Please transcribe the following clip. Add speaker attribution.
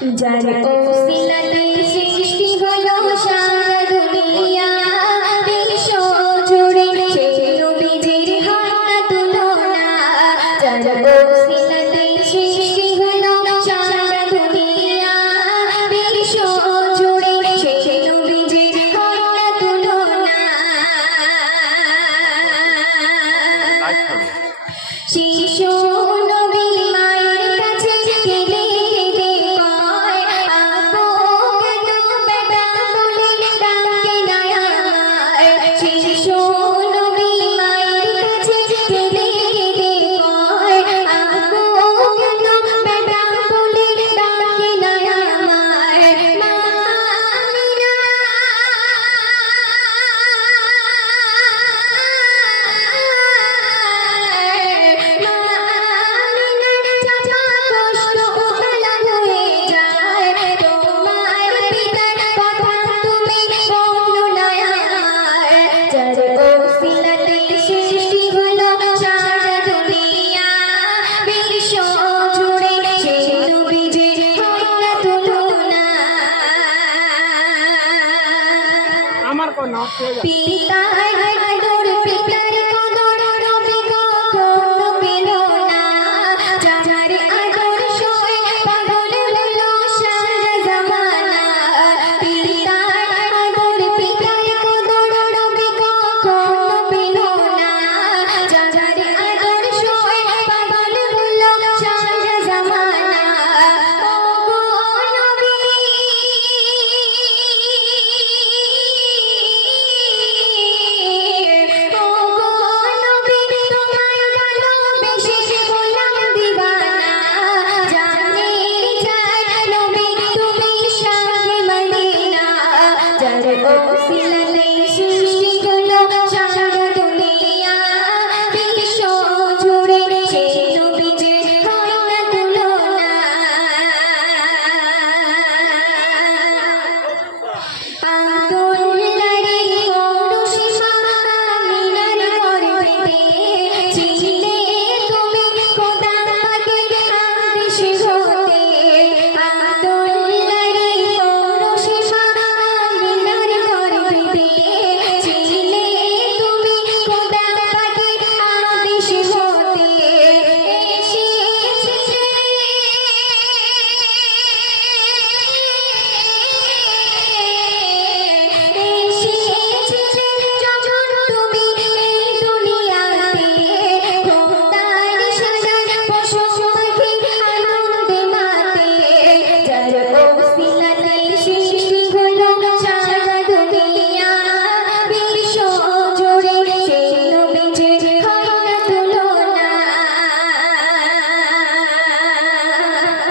Speaker 1: যার ওসিলাতে সৃষ্টি হলো সারা দুনিয়া। বিশ্ব জুড়ে সেই নবীজির হাতটা তুলো। না যার ওসিলাতে সৃষ্টি হলো সারা দুনিয়া। বিশ্ব জুড়ে সেই নবীজির হাতটা তুলো না শিশু sim